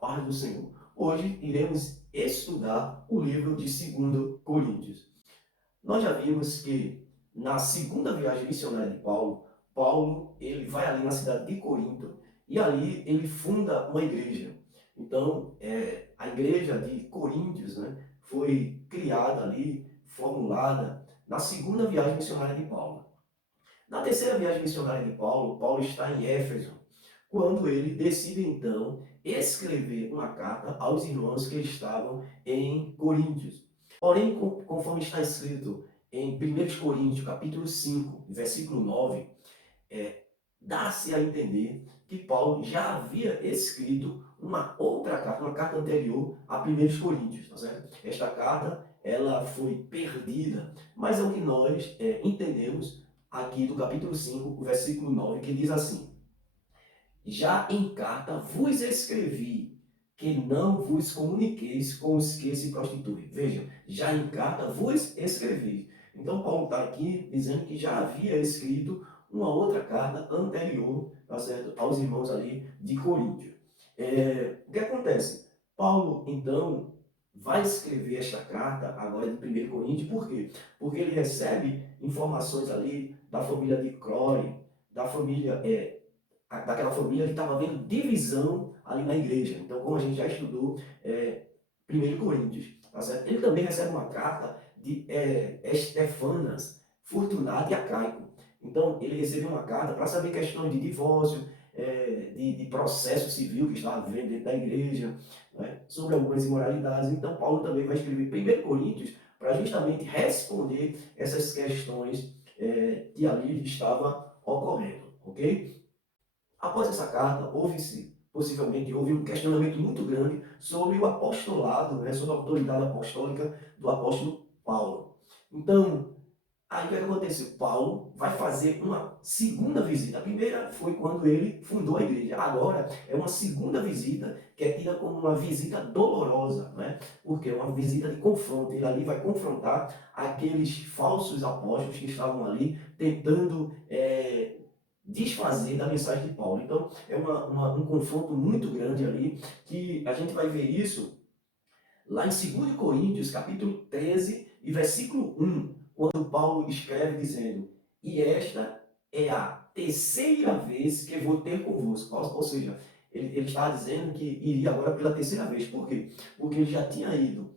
paz do Senhor. Hoje iremos estudar o livro de 2 Coríntios. Nós já vimos que na segunda viagem missionária de Paulo, Paulo ele vai ali na cidade de Corinto e ali ele funda uma igreja. Então, a igreja de Coríntios, né, foi criada ali, formulada na segunda viagem missionária de Paulo. Na terceira viagem missionária de Paulo, Paulo está em Éfeso, quando ele decide então escrever uma carta aos irmãos que estavam em Coríntios. Porém, conforme está escrito em 1 Coríntios, capítulo 5, versículo 9, é, dá-se a entender que Paulo já havia escrito uma outra carta, uma carta anterior a 1 Coríntios, tá certo? Esta carta, ela foi perdida, mas é o que nós entendemos aqui do capítulo 5, versículo 9, que diz assim: já em carta vos escrevi que não vos comuniqueis com os que se prostituem. Veja, já em carta vos escrevi. Então Paulo está aqui dizendo que já havia escrito uma outra carta anterior, tá certo, aos irmãos ali de Coríntio. O que acontece? Paulo, então, vai escrever esta carta agora de 1 Coríntios, por quê? Porque ele recebe informações ali da família de Clore, da família daquela família que estava havendo divisão ali na igreja. Então, como a gente já estudou, 1 Coríntios, tá certo? Ele também recebe uma carta de Estefanas, Fortunato e Acaico. Então, ele recebeu uma carta para saber questões de divórcio, de processo civil que estava vivendo dentro da igreja, né? Sobre algumas imoralidades. Então, Paulo também vai escrever 1 Coríntios para justamente responder essas questões que ali estava ocorrendo, ok? Após essa carta, possivelmente houve um questionamento muito grande sobre o apostolado, né, sobre a autoridade apostólica do apóstolo Paulo. Então, aí o que aconteceu? Paulo vai fazer uma segunda visita. A primeira foi quando ele fundou a igreja. Agora é uma segunda visita que é tida como uma visita dolorosa, né? Porque é uma visita de confronto. Ele ali vai confrontar aqueles falsos apóstolos que estavam ali tentando desfazer da mensagem de Paulo. Então, é um confronto muito grande ali, que a gente vai ver isso lá em 2 Coríntios, capítulo 13 e versículo 1, quando Paulo escreve dizendo: e esta é a terceira vez que vou ter convosco. Ou seja, ele está dizendo que iria agora pela terceira vez. Por quê? Porque ele já tinha ido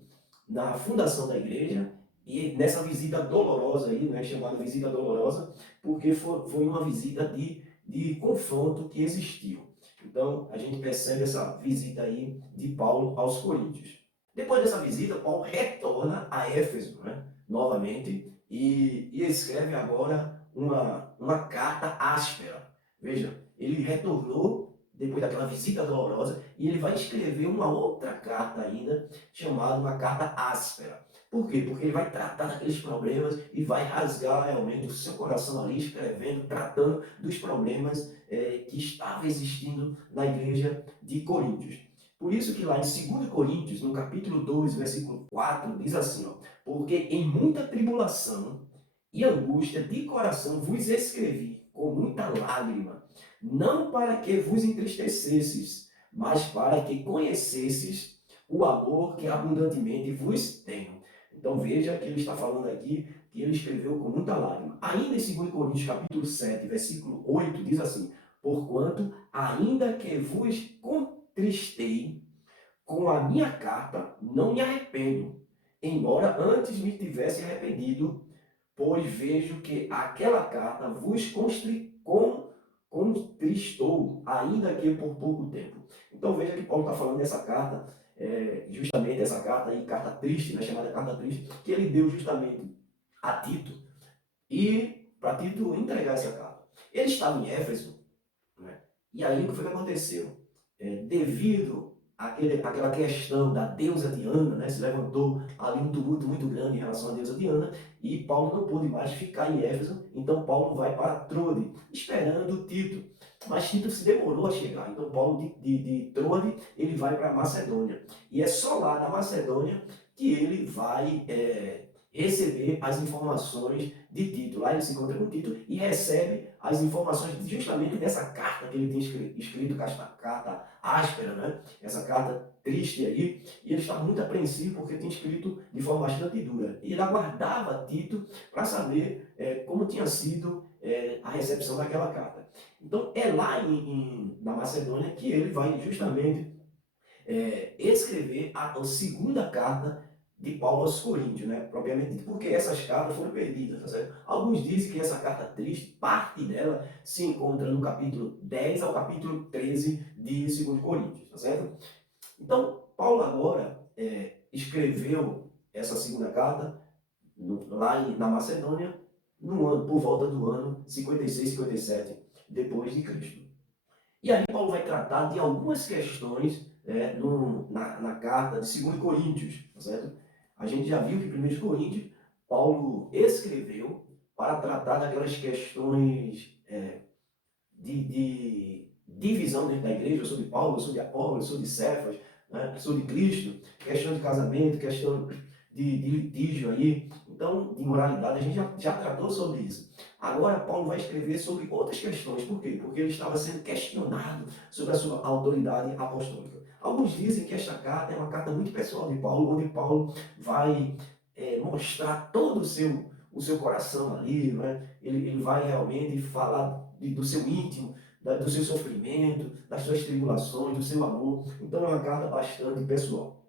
na fundação da igreja e nessa visita dolorosa aí, né, chamada visita dolorosa, porque foi uma visita de confronto que existiu. Então, a gente percebe essa visita aí de Paulo aos Coríntios. Depois dessa visita, Paulo retorna a Éfeso, né, novamente, e escreve agora uma carta áspera. Veja, ele retornou depois daquela visita dolorosa e ele vai escrever uma outra carta ainda, chamada uma carta áspera. Por quê? Porque ele vai tratar daqueles problemas e vai rasgar realmente o seu coração ali, escrevendo, tratando dos problemas que estavam existindo na igreja de Coríntios. Por isso que lá em 2 Coríntios, no capítulo 2, versículo 4, diz assim, ó: porque em muita tribulação e angústia de coração vos escrevi com muita lágrima, não para que vos entristecesses, mas para que conhecesses o amor que abundantemente vos tenho. Então veja que ele está falando aqui que ele escreveu com muita lágrima. Ainda em 2 Coríntios capítulo 7, versículo 8, diz assim: porquanto, ainda que vos contristei com a minha carta, não me arrependo, embora antes me tivesse arrependido, pois vejo que aquela carta vos contristou, ainda que por pouco tempo. Então veja que Paulo está falando dessa carta, justamente essa carta aí, carta triste, né, chamada carta triste, que ele deu justamente a Tito, e para Tito entregar essa carta. Ele estava em Éfeso, né? E aí o que foi que aconteceu? Devido àquela questão da deusa Diana, né, se levantou ali um tumulto muito grande em relação à deusa Diana, e Paulo não pôde mais ficar em Éfeso, então Paulo vai para Trode, esperando Tito. Mas Tito se demorou a chegar, então Paulo de Trode ele vai para Macedônia. E é só lá na Macedônia que ele vai receber as informações de Tito. Lá ele se encontra com Tito e recebe as informações justamente dessa carta que ele tinha escrito, essa carta áspera, né? Essa carta triste aí, e ele estava muito apreensivo porque tinha escrito de forma bastante dura. E ele aguardava Tito para saber como tinha sido a recepção daquela carta. Então é lá na Macedônia que ele vai justamente escrever a segunda carta de Paulo aos Coríntios, né? Propriamente dito, porque essas cartas foram perdidas, tá certo? Alguns dizem que essa carta triste, parte dela se encontra no capítulo 10 ao capítulo 13 de 2 Coríntios, tá certo? Então, Paulo agora escreveu essa segunda carta lá na Macedônia, no ano, por volta do ano 56, 57 depois de Cristo. E aí Paulo vai tratar de algumas questões na carta de 2 Coríntios, tá certo? A gente já viu que em 1 Coríntios, Paulo escreveu para tratar daquelas questões de divisão dentro da igreja. Eu sou de Paulo, eu sou de Apolo, eu sou de Cefas, né? Eu sou de Cristo, questão de casamento, questão de litígio aí, então, de moralidade, a gente já tratou sobre isso. Agora, Paulo vai escrever sobre outras questões. Por quê? Porque ele estava sendo questionado sobre a sua autoridade apostólica. Alguns dizem que esta carta é uma carta muito pessoal de Paulo, onde Paulo vai mostrar todo o seu coração ali, né? Ele vai realmente falar do seu íntimo, do seu sofrimento, das suas tribulações, do seu amor. Então é uma carta bastante pessoal.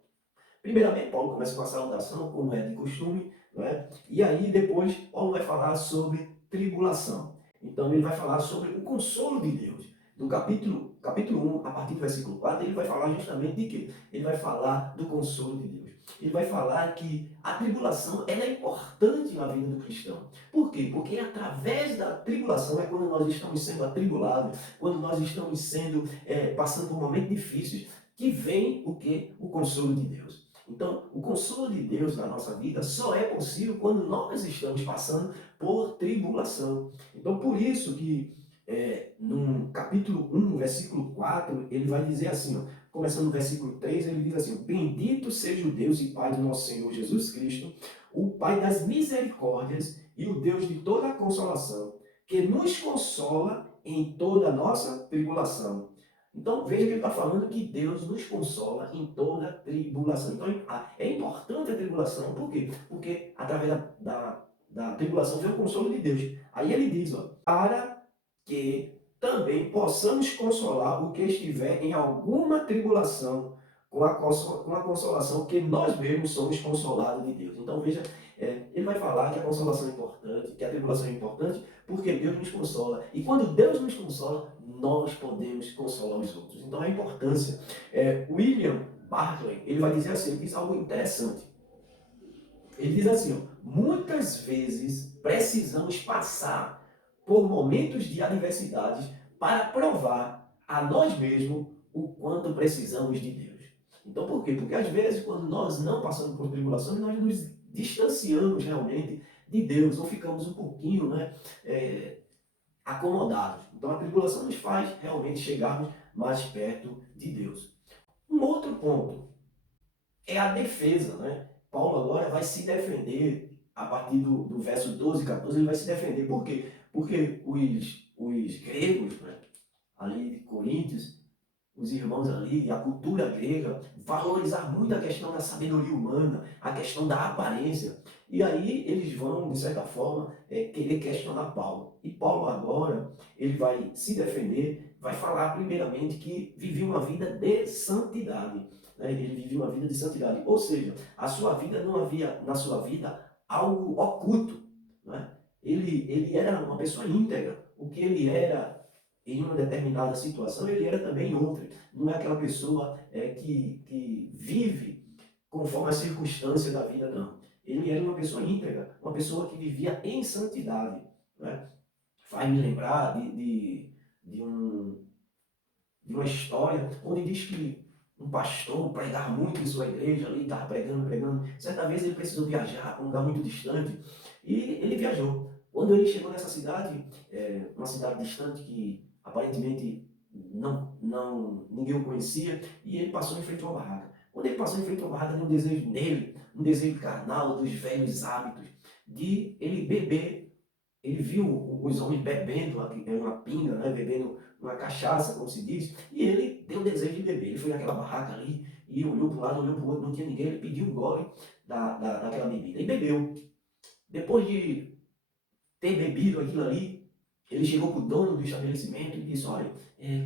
Primeiramente, Paulo começa com a saudação, como é de costume, não é? E aí depois Paulo vai falar sobre tribulação. Então ele vai falar sobre o consolo de Deus. Do capítulo 1, a partir do versículo 4, ele vai falar justamente de quê? Ele vai falar do consolo de Deus. Ele vai falar que a tribulação ela é importante na vida do cristão. Por quê? Porque através da tribulação é quando nós estamos sendo atribulados, quando nós estamos passando por momentos difíceis, que vem o que? O consolo de Deus. Então, o consolo de Deus na nossa vida só é possível quando nós estamos passando por tribulação. Então, por isso que no capítulo 1, versículo 4, ele vai dizer assim, ó, começando no versículo 3, ele diz assim: Bendito seja o Deus e Pai do nosso Senhor Jesus Cristo, o Pai das misericórdias e o Deus de toda a consolação, que nos consola em toda a nossa tribulação. Então veja que ele está falando que Deus nos consola em toda tribulação. Então é importante a tribulação. Por quê? Porque através da tribulação vem o consolo de Deus. Aí ele diz, ó, para que também possamos consolar o que estiver em alguma tribulação com a consolação que nós mesmos somos consolados de Deus. Então veja, ele vai falar que a consolação é importante, que a tribulação é importante, porque Deus nos consola. E quando Deus nos consola, nós podemos consolar os outros. Então a importância. William Barclay, ele vai dizer assim, ele diz algo interessante. Ele diz assim, ó, muitas vezes precisamos passar por momentos de adversidades para provar a nós mesmos o quanto precisamos de Deus. Então por quê? Porque às vezes quando nós não passamos por tribulações, nós nos distanciamos realmente de Deus, ou ficamos um pouquinho, né, acomodados. Então a tribulação nos faz realmente chegarmos mais perto de Deus. Um outro ponto é a defesa, né? Paulo agora vai se defender, a partir do verso 12 e 14, ele vai se defender. Por quê? Porque os gregos, né, ali de Coríntios, os irmãos ali, a cultura grega, valorizar muito a questão da sabedoria humana, a questão da aparência. E aí eles vão, de certa forma, querer questionar Paulo. E Paulo agora, ele vai se defender, vai falar primeiramente que vivia uma vida de santidade. Né? Ele vivia uma vida de santidade. Ou seja, a sua vida não havia na sua vida algo oculto. Né? Ele era uma pessoa íntegra. O que ele era em uma determinada situação, ele era também em outra. Não é aquela pessoa que vive conforme a circunstância da vida, não. Ele era uma pessoa íntegra, uma pessoa que vivia em santidade. Né? Faz me lembrar de uma história onde diz que um pastor pregava muito em sua igreja, ali estava pregando, pregando. Certa vez ele precisou viajar para um lugar muito distante e ele viajou. Quando ele chegou nessa cidade, uma cidade distante que aparentemente ninguém o conhecia, e ele passou em frente a uma barraca. Quando ele passou em frente a uma barraca, deu um desejo nele, um desejo carnal dos velhos hábitos, de ele beber ele viu os homens bebendo uma pinga, né, bebendo uma cachaça, como se diz, e ele deu desejo de beber. Ele foi naquela barraca ali e olhou para um lado, olhou para o outro, não tinha ninguém, ele pediu um gole daquela bebida e bebeu. Depois de ter bebido aquilo ali, ele chegou para o dono do estabelecimento e disse, olha,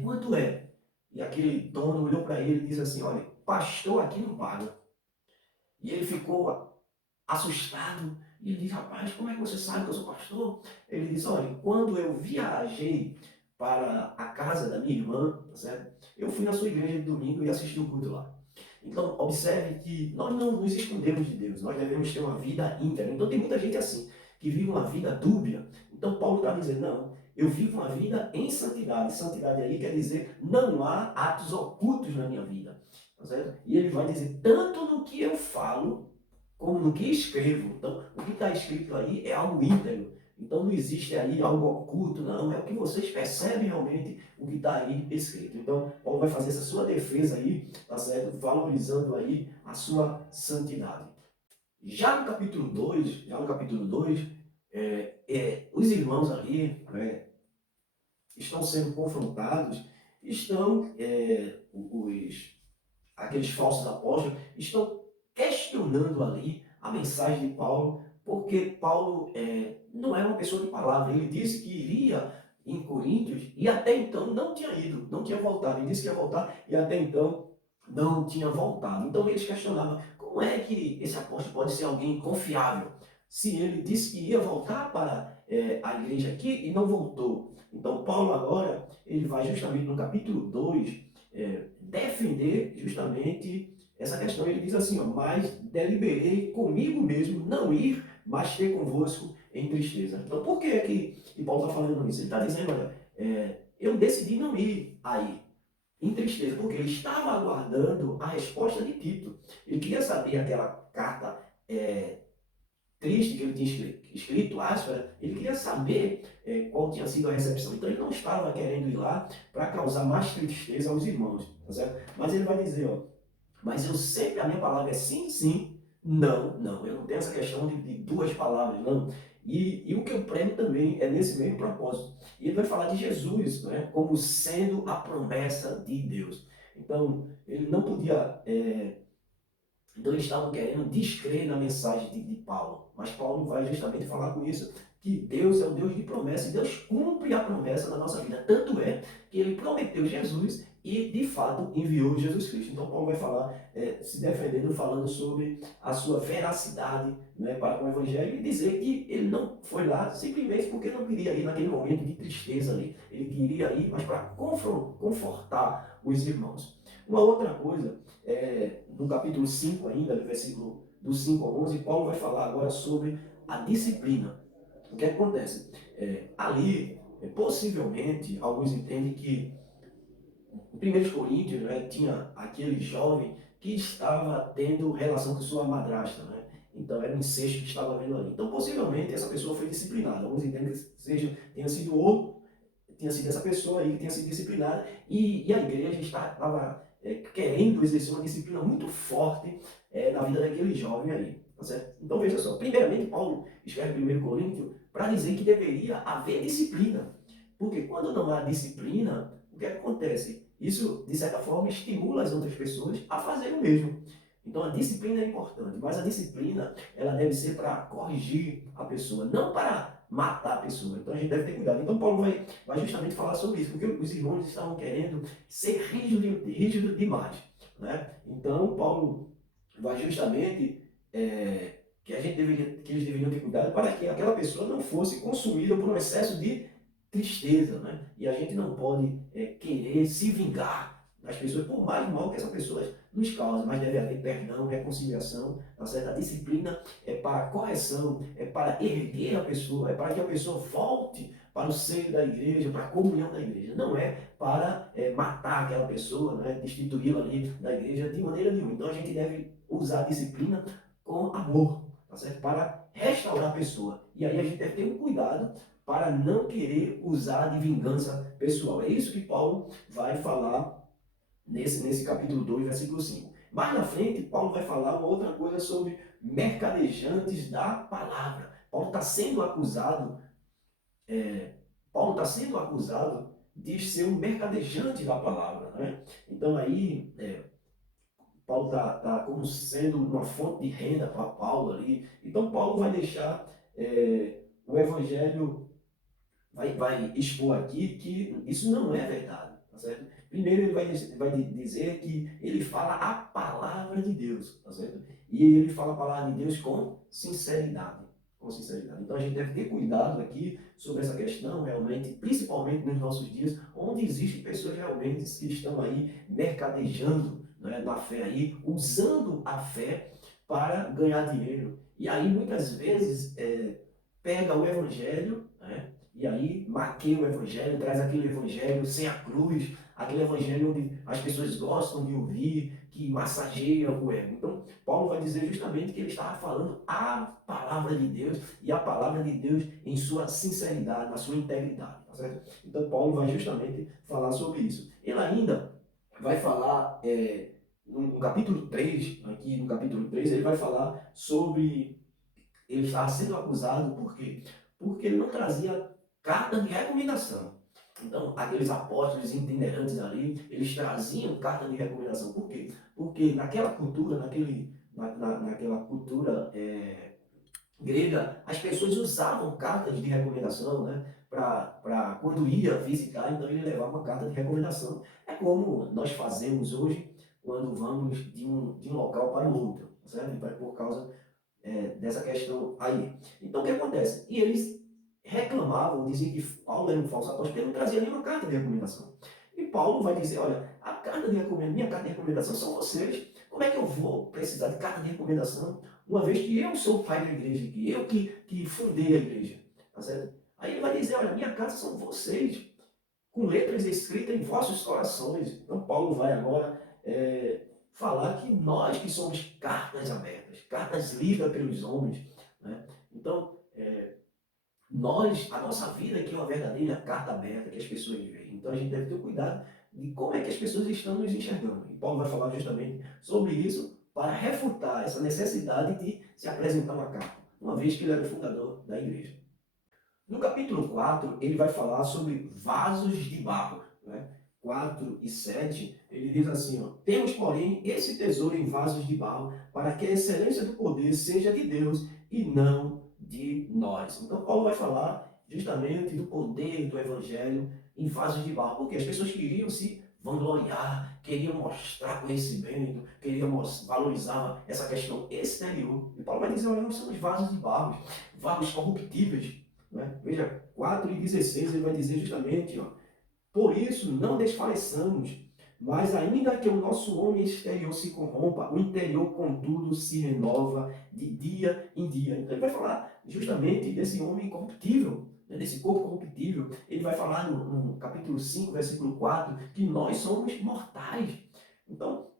quanto é? E aquele dono olhou para ele e disse assim, olha, pastor aqui não paga. E ele ficou assustado. E ele disse, rapaz, como é que você sabe que eu sou pastor? Ele disse, olha, quando eu viajei para a casa da minha irmã, tá certo? Eu fui na sua igreja de domingo e assisti o culto lá. Então, observe que nós não nos escondemos de Deus, nós devemos ter uma vida íntegra. Então, tem muita gente assim, que vive uma vida dúbia. Então, Paulo está dizendo, não, eu vivo uma vida em santidade. Santidade aí quer dizer, não há atos ocultos na minha vida. Tá certo? E ele vai dizer, tanto no que eu falo, como no que escrevo. Então, o que está escrito aí é algo íntegro. Então, não existe aí algo oculto, não. É o que vocês percebem realmente o que está aí escrito. Então, Paulo vai fazer essa sua defesa aí, tá certo? Valorizando aí a sua santidade. Já no capítulo 2, os irmãos ali, né, estão sendo confrontados, aqueles falsos apóstolos estão questionando ali a mensagem de Paulo, porque Paulo não é uma pessoa de palavra. Ele disse que iria em Coríntios e até então não tinha ido, não tinha voltado. Ele disse que ia voltar e até então não tinha voltado. Então eles questionavam como é que esse apóstolo pode ser alguém confiável se ele disse que ia voltar para a igreja aqui e não voltou. Então Paulo agora ele vai justamente no capítulo 2 defender justamente essa questão. Ele diz assim, ó, mas deliberei comigo mesmo não ir, mas ter convosco em tristeza. Então, por que Paulo está falando isso? Ele está dizendo, olha, eu decidi não ir aí, em tristeza, porque ele estava aguardando a resposta de Tito. Ele queria saber aquela carta triste que ele tinha escrito, áspera, ele queria saber qual tinha sido a recepção. Então ele não estava querendo ir lá para causar mais tristeza aos irmãos, tá certo? Mas ele vai dizer, ó, mas eu sempre, a minha palavra é sim, sim, não, não. Eu não tenho essa questão de duas palavras, não. E o que eu prego também é nesse mesmo propósito. E ele vai falar de Jesus, né, como sendo a promessa de Deus. Então, ele não podia então eles estavam querendo descrer na mensagem de Paulo. Mas Paulo vai justamente falar com isso, que Deus é o Deus de promessa e Deus cumpre a promessa na nossa vida. Tanto é que ele prometeu Jesus e de fato enviou Jesus Cristo. Então Paulo vai falar, se defendendo, falando sobre a sua veracidade, né, para com o Evangelho e dizer que ele não foi lá simplesmente porque não queria ir naquele momento de tristeza ali. Ele queria ir, mas para confortar os irmãos. Uma outra coisa no capítulo 5 ainda, no versículo do 5 ao 11, Paulo vai falar agora sobre a disciplina. O que acontece? Ali, possivelmente, alguns entendem que em 1 Coríntios, né, tinha aquele jovem que estava tendo relação com sua madrasta, né? Então era um incesto que estava havendo ali. Então, possivelmente, essa pessoa foi disciplinada. Alguns entendem que tenha sido outro, tinha sido essa pessoa aí que tinha sido disciplinada, e a igreja estava querendo exercer uma disciplina muito forte na vida daquele jovem aí. Tá certo? Então veja só, primeiramente Paulo escreve 1 Coríntios para dizer que deveria haver disciplina. Porque quando não há disciplina, o que acontece? Isso, de certa forma, estimula as outras pessoas a fazer o mesmo. Então a disciplina é importante, mas a disciplina ela deve ser para corrigir a pessoa, não para matar a pessoa. Então a gente deve ter cuidado. Então Paulo vai justamente falar sobre isso, porque os irmãos estavam querendo ser rígido demais. Né? Então Paulo vai justamente que eles deveriam ter cuidado para que aquela pessoa não fosse consumida por um excesso de tristeza. Né? E a gente não pode querer se vingar das pessoas, por mais mal que essa pessoa nos causa, mas deve haver perdão, reconciliação, tá certo? A disciplina é para correção, é para erguer a pessoa, é para que a pessoa volte para o seio da igreja, para a comunhão da igreja. Não é para matar aquela pessoa, né? Destituí-la ali da igreja de maneira nenhuma. Então a gente deve usar a disciplina com amor, tá certo? Para restaurar a pessoa. E aí a gente deve ter um cuidado para não querer usar de vingança pessoal. É isso que Paulo vai falar nesse capítulo 2, versículo 5. Mais na frente, Paulo vai falar uma outra coisa sobre mercadejantes da palavra. Paulo está sendo acusado Paulo está sendo acusado de ser um mercadejante da palavra, né? Então aí Paulo está como sendo uma fonte de renda para Paulo ali. Então Paulo vai deixar o evangelho, vai expor aqui que isso não é verdade, tá certo? Primeiro ele vai dizer que ele fala a palavra de Deus, tá certo? E ele fala a palavra de Deus com sinceridade. Com sinceridade. Então a gente deve ter cuidado aqui sobre essa questão, realmente, principalmente nos nossos dias, onde existem pessoas realmente que estão aí mercadejando, né, na fé aí, usando a fé para ganhar dinheiro. E aí muitas vezes pega o evangelho, né, e aí maqueia o evangelho, traz aquele evangelho sem a cruz, aquele evangelho onde as pessoas gostam de ouvir, que massageia o ego. Então, Paulo vai dizer justamente que ele estava falando a palavra de Deus e a palavra de Deus em sua sinceridade, na sua integridade, tá certo? Então, Paulo vai justamente falar sobre isso. Ele ainda vai falar, no capítulo 3, aqui no capítulo 3, ele vai falar sobre ele estava sendo acusado por quê? Porque ele não trazia carta de recomendação. Então, aqueles apóstolos itinerantes ali, eles traziam carta de recomendação. Por quê? Porque naquela cultura, naquela cultura grega, as pessoas usavam cartas de recomendação, né? Para quando ia visitar, então ele levava uma carta de recomendação. É como nós fazemos hoje quando vamos de um local para o outro, certo? Por causa dessa questão aí. Então o que acontece? E eles reclamavam, diziam que Paulo era um falso apóstolo, porque ele não trazia nenhuma carta de recomendação. E Paulo vai dizer, olha, a carta de recomendação, minha carta de recomendação são vocês. Como é que eu vou precisar de carta de recomendação, uma vez que eu sou o pai da igreja, que eu que fundei a igreja? Tá certo? Aí ele vai dizer, olha, minha carta são vocês, com letras escritas em vossos corações. Então Paulo vai agora falar que nós que somos cartas abertas, cartas lidas pelos homens, né? Então, a nossa vida aqui é uma verdadeira carta aberta que as pessoas veem. Então a gente deve ter cuidado de como é que as pessoas estão nos enxergando. E Paulo vai falar justamente sobre isso para refutar essa necessidade de se apresentar uma carta, uma vez que ele era o fundador da igreja. No capítulo 4 ele vai falar sobre vasos de barro. Né? 4 e 7, ele diz assim, ó, temos, porém, esse tesouro em vasos de barro, para que a excelência do poder seja de Deus e não de nós. Então, Paulo vai falar justamente do poder do evangelho em vasos de barro, porque as pessoas queriam se vangloriar, queriam mostrar conhecimento, queriam valorizar essa questão exterior. E Paulo vai dizer, olha, nós somos vasos de barro, vasos corruptíveis, né? Veja, 4 e 16 ele vai dizer justamente, ó, por isso não desfaleçamos, mas ainda que o nosso homem exterior se corrompa, o interior, contudo, se renova de dia em dia. Então ele vai falar justamente desse homem corruptível, né, desse corpo corruptível. Ele vai falar no capítulo 5, versículo 4, que nós somos mortais. Então,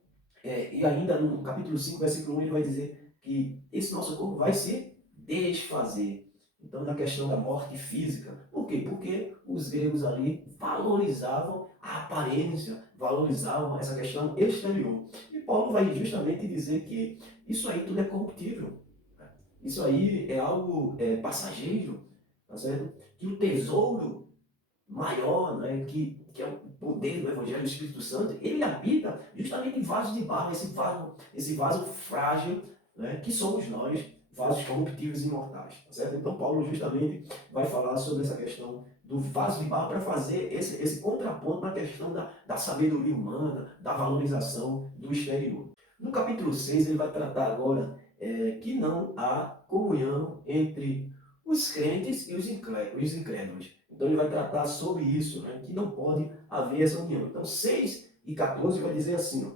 e ainda no capítulo 5, versículo 1, ele vai dizer que esse nosso corpo vai se desfazer. Então, na questão da morte física. Por quê? Porque os gregos ali valorizavam a aparência, valorizavam essa questão exterior. E Paulo vai justamente dizer que isso aí tudo é corruptível. Isso aí é algo passageiro, tá certo? Que o tesouro maior, né, que é o poder do Evangelho do Espírito Santo, ele habita justamente em vasos de barro, esse vaso frágil, né, que somos nós, vasos corruptíveis e imortais. Tá certo? Então, Paulo justamente vai falar sobre essa questão do vaso de barro para fazer esse contraponto na questão da sabedoria humana, da valorização do exterior. No capítulo 6 ele vai tratar agora que não há comunhão entre os crentes e os incrédulos. Então ele vai tratar sobre isso, né, que não pode haver essa união. Então 6 e 14 vai dizer assim, ó,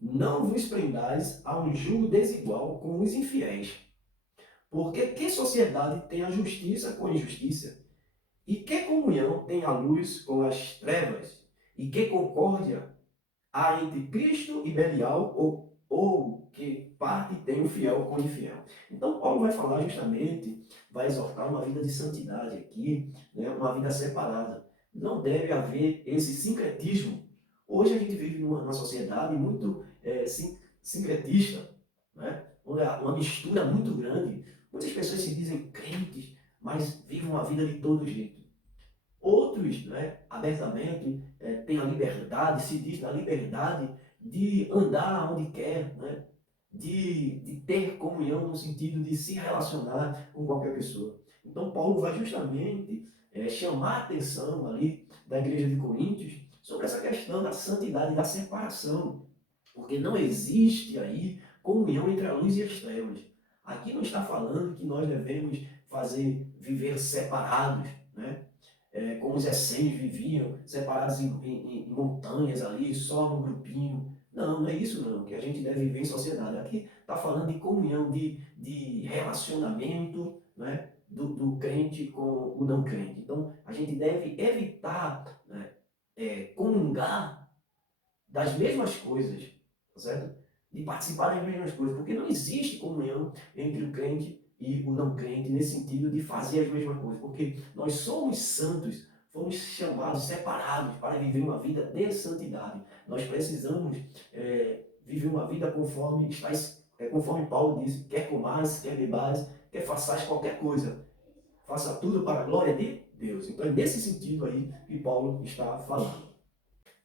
não vos prendais a um jugo desigual com os infiéis, porque que sociedade tem a justiça com a injustiça? E que comunhão tem a luz com as trevas? E que concórdia há entre Cristo e Belial, ou que parte tem o fiel com o infiel. Então, Paulo vai falar justamente, vai exortar uma vida de santidade aqui, né, uma vida separada. Não deve haver esse sincretismo. Hoje a gente vive numa sociedade muito sincretista, né, onde há uma mistura muito grande. Muitas pessoas se dizem crentes, mas vivem uma vida de todo jeito. Outros, né, abertamente, têm a liberdade, se diz na liberdade de andar onde quer, né, de ter comunhão no sentido de se relacionar com qualquer pessoa. Então, Paulo vai justamente chamar a atenção ali da igreja de Coríntios sobre essa questão da santidade, da separação, porque não existe aí comunhão entre a luz e as trevas. Aqui não está falando que nós devemos viver separados, né? Como os essênios viviam, separados em montanhas ali, só no grupinho. Não, não é isso não, que a gente deve viver em sociedade. Aqui está falando de comunhão, de relacionamento, né, do crente com o não crente. Então, a gente deve evitar, né, comungar das mesmas coisas, tá certo? De participar das mesmas coisas, porque não existe comunhão entre o crente e o não crente nesse sentido de fazer as mesmas coisas, porque nós somos santos, fomos chamados, separados para viver uma vida de santidade. Nós precisamos viver uma vida conforme conforme Paulo disse, quer comais, quer bebais, quer façais qualquer coisa, faça tudo para a glória de Deus. Então é nesse sentido aí que Paulo está falando.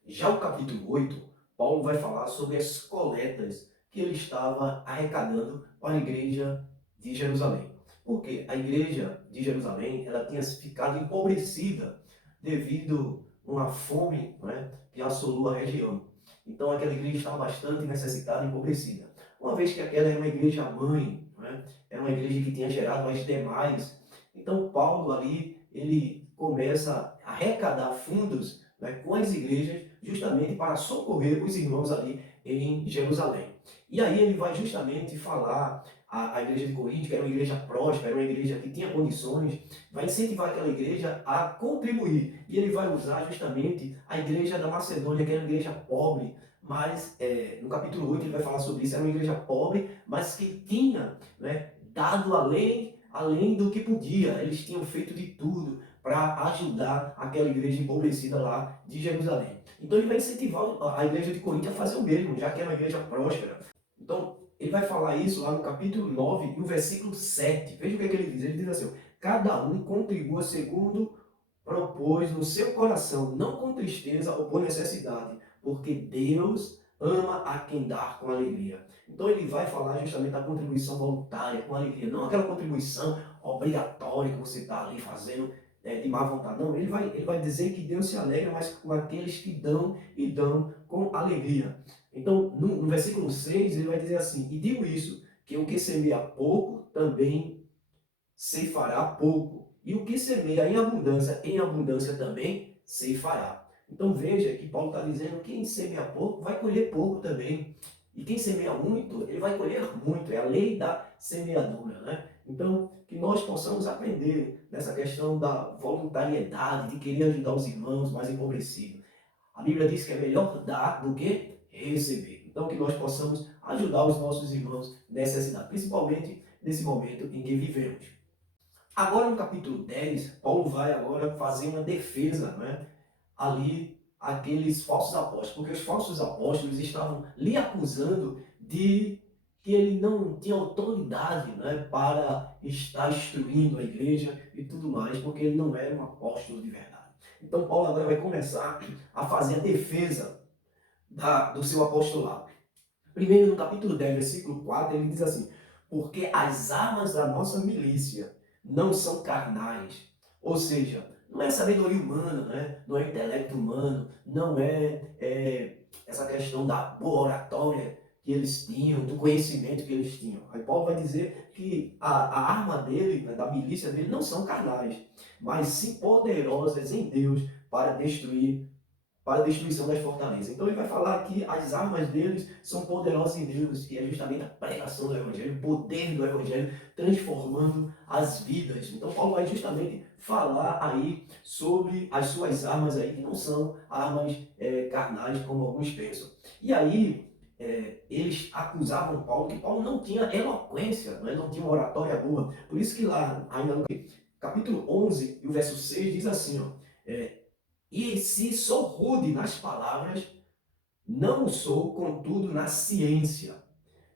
Já o capítulo 8, Paulo vai falar sobre as coletas que ele estava arrecadando para a igreja de Jerusalém. Porque a igreja de Jerusalém ela tinha ficado empobrecida devido a uma fome, né, que assolou a região. Então aquela igreja estava bastante necessitada e empobrecida. Uma vez que aquela era uma igreja mãe, né, era uma igreja que tinha gerado as demais. Então Paulo ali, ele começa a arrecadar fundos, né, com as igrejas justamente para socorrer os irmãos ali em Jerusalém. E aí ele vai justamente falar a igreja de Corinto, que era uma igreja próspera, era uma igreja que tinha condições, vai incentivar aquela igreja a contribuir. E ele vai usar justamente a igreja da Macedônia, que era uma igreja pobre, mas no capítulo 8 ele vai falar sobre isso, era uma igreja pobre, mas que tinha, né, dado além do que podia. Eles tinham feito de tudo para ajudar aquela igreja empobrecida lá de Jerusalém. Então ele vai incentivar a igreja de Corinto a fazer o mesmo, já que é uma igreja próspera. Então ele vai falar isso lá no capítulo 9 e o versículo 7. Veja o que, é que ele diz. Ele diz assim: cada um contribua segundo propôs no seu coração, não com tristeza ou por necessidade, porque Deus ama a quem dá com alegria. Então ele vai falar justamente da contribuição voluntária, com alegria, não aquela contribuição obrigatória que você está ali fazendo de má vontade. Não, ele vai dizer que Deus se alegra, mas com aqueles que dão e dão com alegria. Então, no versículo 6, ele vai dizer assim: e digo isso, que o que semeia pouco também ceifará pouco. E o que semeia em abundância também ceifará. Então veja que Paulo está dizendo que quem semeia pouco vai colher pouco também. E quem semeia muito, ele vai colher muito. É a lei da semeadura, né? Então, que nós possamos aprender nessa questão da voluntariedade, de querer ajudar os irmãos mais empobrecidos. A Bíblia diz que é melhor dar do que receber. Então, que nós possamos ajudar os nossos irmãos nessa necessidade, principalmente nesse momento em que vivemos. Agora no capítulo 10, Paulo vai agora fazer uma defesa, né, ali aqueles falsos apóstolos, porque os falsos apóstolos estavam lhe acusando de que ele não tinha autoridade, né, para estar instruindo a igreja e tudo mais, porque ele não era um apóstolo de verdade. Então Paulo agora vai começar a fazer a defesa do seu apostolado. Primeiro, no capítulo 10, versículo 4, ele diz assim: porque as armas da nossa milícia não são carnais. Ou seja, não é sabedoria humana, né? Não é intelecto humano, não essa questão da boa oratória que eles tinham, do conhecimento que eles tinham. Aí Paulo vai dizer que a arma dele, né, da milícia dele, não são carnais, mas sim poderosas em Deus para a destruição das fortalezas. Então ele vai falar que as armas deles são poderosas em Deus, que é justamente a pregação do Evangelho, o poder do Evangelho transformando as vidas. Então Paulo vai justamente falar aí sobre as suas armas aí, que não são armas carnais, como alguns pensam. E aí eles acusavam Paulo que Paulo não tinha eloquência, né? Não tinha uma oratória boa. Por isso que lá, ainda no capítulo 11, e o verso 6 diz assim, ó, e se sou rude nas palavras, não o sou, contudo, na ciência.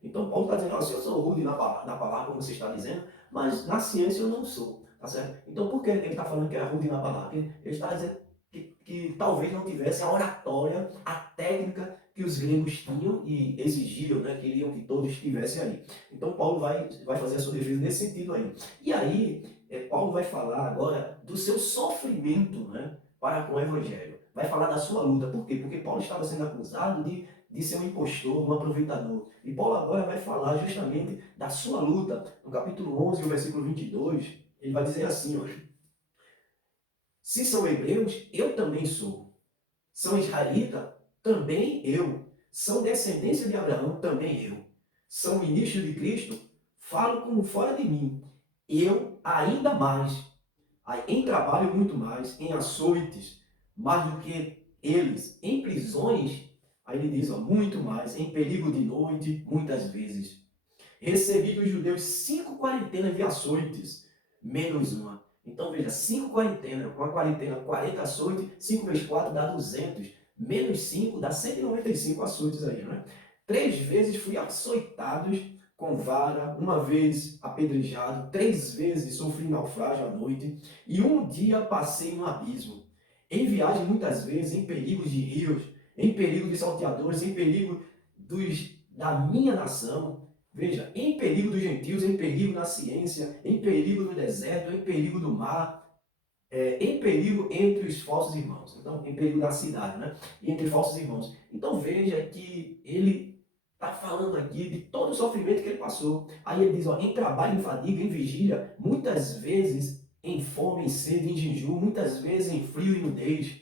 Então, Paulo está dizendo, se eu sou rude na palavra, como você está dizendo, mas na ciência eu não sou. Tá certo? Então, por que ele está falando que era rude na palavra? Ele está dizendo que talvez não tivesse a oratória, a técnica que os gregos tinham e exigiam, né? Queriam que todos estivessem ali. Então, Paulo vai fazer a sua defesa nesse sentido aí. E aí, Paulo vai falar agora do seu sofrimento, né, para com o evangelho. Vai falar da sua luta. Por quê? Porque Paulo estava sendo acusado de ser um impostor, um aproveitador. E Paulo agora vai falar justamente da sua luta. No capítulo 11, no versículo 22, ele vai dizer assim, ó: se são hebreus, eu também sou. São israelita, também eu. São descendência de Abraão, também eu. São ministros de Cristo, falo como fora de mim. Eu ainda mais. Em trabalho muito mais, em açoites, mais do que eles, em prisões, aí ele diz, ó, muito mais, em perigo de noite, muitas vezes. Recebi dos judeus 5 quarentenas de açoites, menos uma. Então veja, 5 quarentenas, uma quarentena, 40 açoites, 5 vezes 4 dá 200, menos 5 dá 195 açoites aí, né? 3 vezes fui açoitado com vara, uma vez apedrejado, 3 vezes sofri naufrágio à noite, e um dia passei no abismo. Em viagem muitas vezes, em perigos de rios, em perigo de salteadores, em perigo da minha nação. Veja, em perigo dos gentios, em perigo na ciência, em perigo no deserto, em perigo do mar, em perigo entre os falsos irmãos. Então, em perigo da cidade, né? E entre falsos irmãos. Então, veja que ele está falando aqui de todo o sofrimento que ele passou. Aí ele diz, ó, em trabalho, em fadiga, em vigília, muitas vezes em fome, em sede, em jejum, muitas vezes em frio e nudez.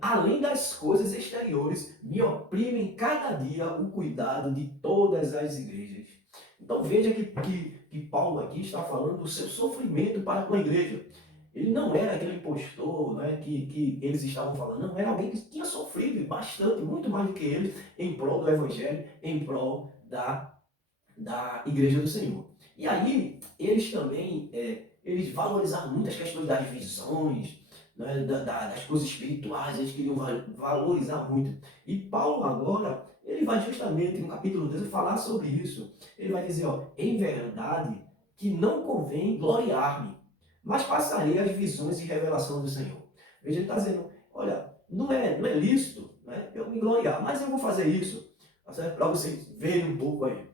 Além das coisas exteriores, me oprimem cada dia o cuidado de todas as igrejas. Então veja que Paulo aqui está falando do seu sofrimento para com a igreja. Ele não era aquele impostor, né, que eles estavam falando, não, era alguém que tinha sofrido bastante, muito mais do que eles, em prol do evangelho, em prol da igreja do Senhor. E aí, eles também, eles valorizavam muito as questões das visões, né, das coisas espirituais, eles queriam valorizar muito. E Paulo agora, ele vai justamente no capítulo 12 falar sobre isso. Ele vai dizer, ó, em verdade, que não convém gloriar-me, mas passarei as visões e revelação do Senhor. Veja, ele está dizendo, olha, não é lícito, né, eu me gloriar, mas eu vou fazer isso, tá certo? Para vocês verem um pouco aí.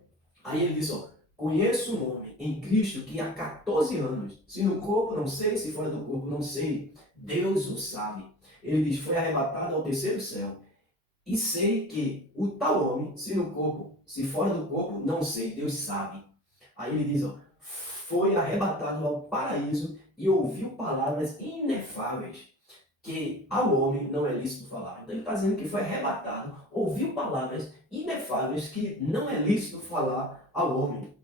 Aí ele diz, ó, conheço um homem em Cristo que há 14 anos, se no corpo não sei, se fora do corpo não sei, Deus o sabe. Ele diz, foi arrebatado ao terceiro céu. E sei que o tal homem, se no corpo, se fora do corpo, não sei, Deus sabe. Aí ele diz, ó, foi arrebatado ao paraíso e ouviu palavras inefáveis que ao homem não é lícito falar. Então ele está dizendo que foi arrebatado, ouviu palavras inefáveis que não é lícito falar ao homem.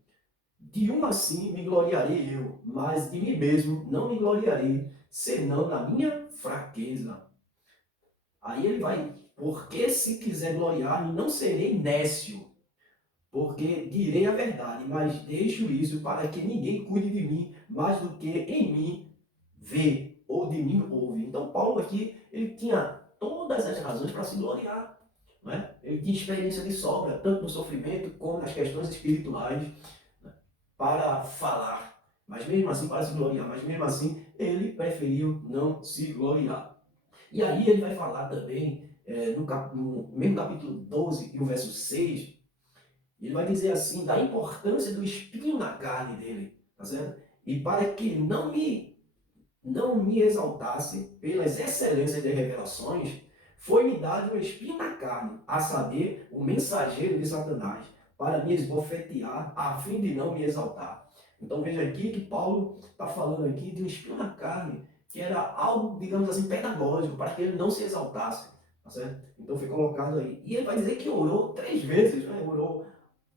De uma assim me gloriarei eu, mas de mim mesmo não me gloriarei, senão na minha fraqueza. Aí ele vai, porque se quiser gloriar-me, não serei nécio, porque direi a verdade, mas deixo isso para que ninguém cuide de mim mais do que em mim vê ou de mim ouve. Então Paulo aqui, ele tinha todas as razões para se gloriar. Né? Ele tinha experiência de sobra, tanto no sofrimento como nas questões espirituais, né? Para falar. Mas mesmo assim, para se gloriar. Mas mesmo assim, ele preferiu não se gloriar. E aí ele vai falar também, no mesmo capítulo 12 e o verso 6, ele vai dizer assim, da importância do espinho na carne dele, tá certo? E para que não me exaltasse pelas excelências das revelações, foi-me dado um espinho na carne, a saber, o mensageiro de Satanás, para me esbofetear, a fim de não me exaltar. Então veja aqui que Paulo está falando aqui de um espinho na carne, que era algo, digamos assim, pedagógico, para que ele não se exaltasse. Tá certo? Então foi colocado aí. E ele vai dizer que orou 3 vezes, né? Orou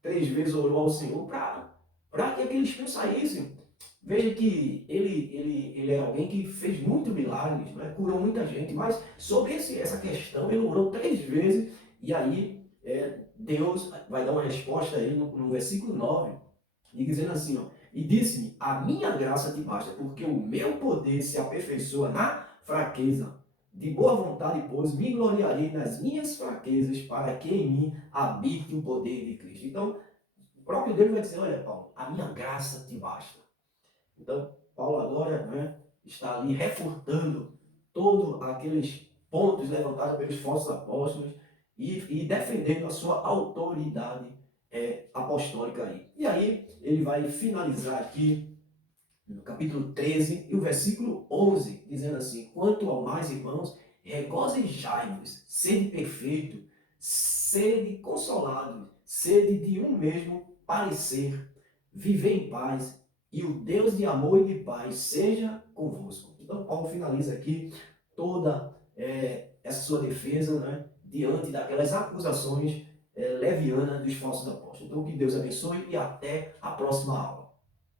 3 vezes, orou ao Senhor para que aquele espinho saísse. Veja que ele é alguém que fez muitos milagres, né? Curou muita gente, mas sobre essa questão ele orou 3 vezes e aí Deus vai dar uma resposta aí no versículo 9, e dizendo assim, ó, e disse-me, a minha graça te basta, porque o meu poder se aperfeiçoa na fraqueza. De boa vontade, pois, me gloriarei nas minhas fraquezas, para que em mim habite o poder de Cristo. Então, o próprio Deus vai dizer, olha, Paulo, a minha graça te basta. Então, Paulo agora, né, está ali refutando todos aqueles pontos levantados pelos falsos apóstolos e defendendo a sua autoridade apostólica aí. E aí ele vai finalizar aqui no capítulo 13 e o versículo 11, dizendo assim: quanto ao mais, irmãos, regozijai-vos, sede perfeito, sede consolados, sede de um mesmo parecer, viver em paz, e o Deus de amor e de paz seja convosco. Então, Paulo finaliza aqui toda essa sua defesa, né, diante daquelas acusações levianas dos falsos apóstolos. Então, que Deus abençoe e até a próxima aula.